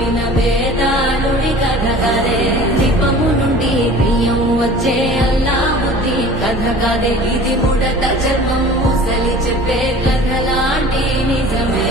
చూపిన వేదాలుడి కథ కదే దీపము నుండి బియ్యం వచ్చే అల్లా బుద్ధి కథ కాదే ఇది ముడత చర్మం ముసలి చెప్పే కథ లాంటి నిజమే